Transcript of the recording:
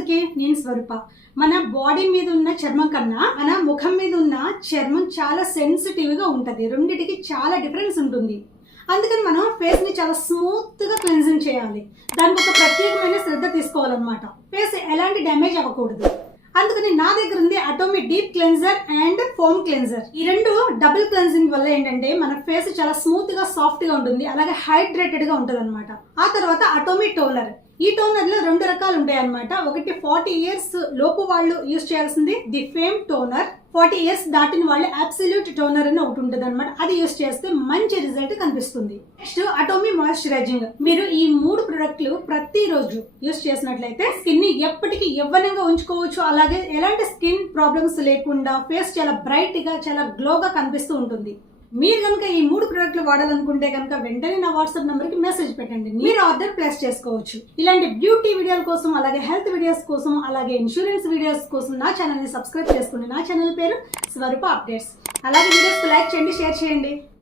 అందరికీ నేను స్వరూప. మన బాడీ మీద ఉన్న చర్మం కన్నా మన ముఖం మీద ఉన్న చర్మం చాలా సెన్సిటివ్ గా ఉంటది. రెండిటికి చాలా డిఫరెన్స్ ఉంటుంది. అందుకని మనం ఫేస్ ని చాలా స్మూత్ గా క్లెన్జింగ్ చేయాలి. దానికి ఒక ప్రత్యేకమైన శ్రద్ధ తీసుకోవాలన్నమాట. ఫేస్ ఎలాంటి డ్యామేజ్ అవ్వకూడదు. అందుకని నా దగ్గర ఉంది Atomy deep cleanser and foam cleanser. ఈ రెండు డబుల్ క్లెన్జింగ్ వల్ల ఏంటంటే మన ఫేస్ చాలా స్మూత్ గా సాఫ్ట్ గా ఉంటుంది, అలాగే హైడ్రేటెడ్ గా ఉంటుంది అనమాట. ఆ తర్వాత అటోమి టోనర్. ఈ టోనర్ లో రెండు రకాలు ఉంటాయి అనమాట. ఒకటి 40 ఇయర్స్ లోపు వాళ్ళు యూజ్ చేయాల్సింది ది ఫేమ్ టోనర్. 40 ఇయర్స్ దాటిన వాళ్ళు అబ్సల్యూట్ టోనర్ అని ఒకటి ఉంటుంది అనమాట. అది యూజ్ చేస్తే మంచి రిజల్ట్ కనిపిస్తుంది. Next Atomy moisturising. మీరు ఈ 3 ప్రొడక్ట్లు ప్రతిరోజు యూజ్ చేసినట్లయితే స్కిన్ ని ఎప్పటికీ యవ్వనంగా ఉంచుకోవచ్చు. అలాగే ఎలాంటి స్కిన్ ప్రాబ్లమ్స్ లేకుండా ఫేస్ చాలా బ్రైట్ గా చాలా గ్లోగా కనిపిస్తూ ఉంటుంది. మీరు కనుక ఈ 3 ప్రొడక్ట్లు వాడాలనుకుంటే కనుక వెంటనే నా వాట్సాప్ నంబర్ కి మెసేజ్ పెట్టండి. మీరు ఆర్డర్ ప్లేస్ చేసుకోవచ్చు. ఇలాంటి బ్యూటీ వీడియోల కోసం, అలాగే హెల్త్ వీడియోస్ కోసం, అలాగే ఇన్సూరెన్స్ వీడియోస్ కోసం నా ఛానల్ ని సబ్స్క్రైబ్ చేసుకోండి. నా ఛానల్ పేరు స్వరూప అప్డేట్స్. అలాగే వీడియోస్ లైక్ చేయండి, షేర్ చేయండి.